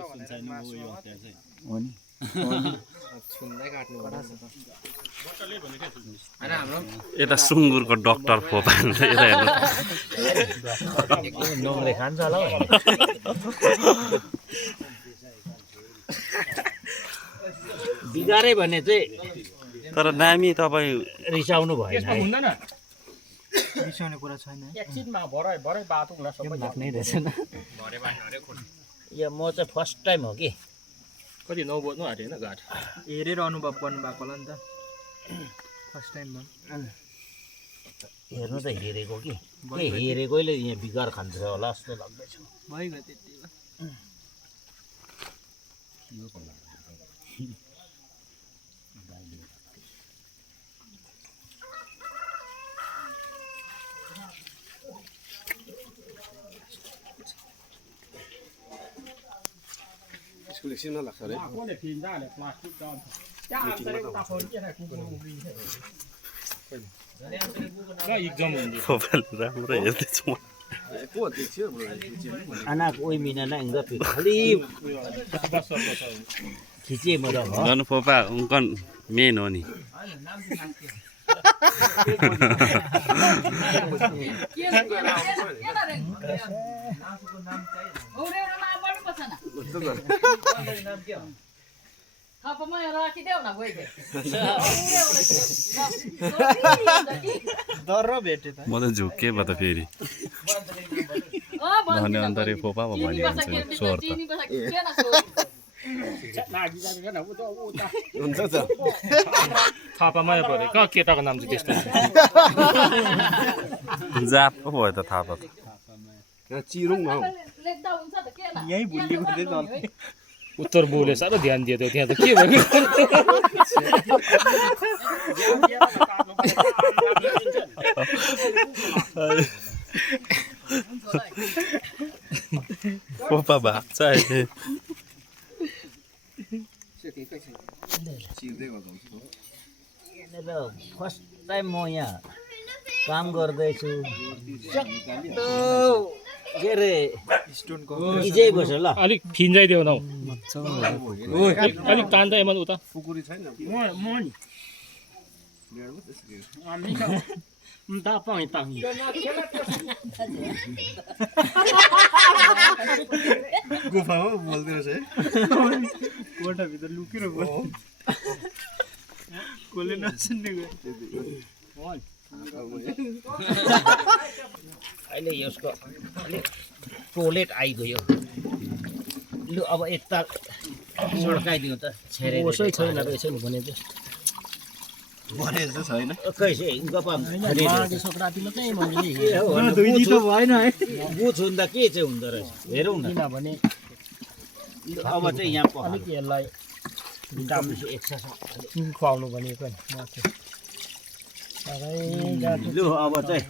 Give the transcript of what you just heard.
हो नि यता सुँगुरको डक्टर फोपा यता हेर्नु नङले खान्छ होला हौ बिगारे भने चाहिँ तर दामी तपाईँ रिसाउनु भएन है बिसाउने कुरा छैन एकछिनमा भरै बाटुङला सबै लाग्नै रहेछ न यो म चाहिँ फर्स्ट टाइम हो कि कति 9 बज्नु आँट्यो हैन घाट हेरेर अनुभव गर्नु भएको होला नि त फर्स्ट टाइममा हेर्नु त हेरेको कि के हेरेकोले यहाँ बिगार खान्छ होला जस्तो लाग्दैछ भइगयो त्यति स्कुल एकछिनमा लाग्छ अरे कोले फिन्जाले प्लास्टिक त त्यहाँ उता फोन के थाहा कुकुर उब्री ल एक्जाम हुन्छ फोपाले राम्रो हेर्दैछु म को देख्छ anak oi minana enggak kali खिचे मजा भयो गर्नु फोपा उनकन मेन हो नि म त झुक्के भयो त फेरि भने अन्तरे फोपा भयो भनिहाल्छ स्वर त हुन्छ त थापामा परे कहाँ केटाको नाम चाहिँ त्यस्तो जात पो भयो त थाहा त यहाँ चिरुङ न यही भुलिएको थियो त उत्तर बोले साह्रो ध्यान दियो त्यहाँ त के भयो फोपा भाग्छ अहिले फर्स्ट टाइम म यहाँ काम गर्दैछु के अरे हिजै बस्यो ल अलिक फिन्जाइदेऊ न अलिक तान्दा एमन उता पुकुरी छैन गुफामा बोल्दै रहेछ है कोठाभित्र लुकेर बोल कसले नसुन्ने गयो अहिले यसको अलिक टोइलेट आइगयो लु अब यता सड्काइदिउँ त छेरे ओसै छैन रहेछ नि भने चाहिँ भने जस्तो छैन कैसे गपा सक्रातीमा चाहिँ मैले दुई त भएन है बुझ हुँदा के चाहिँ हुँदो रहेछ हेरौँ न किनभने अब चाहिँ यहाँ अलिक यसलाई भिटामिन एक्सर्साइज खुवाउनु भनेको नि लु अब चाहिँ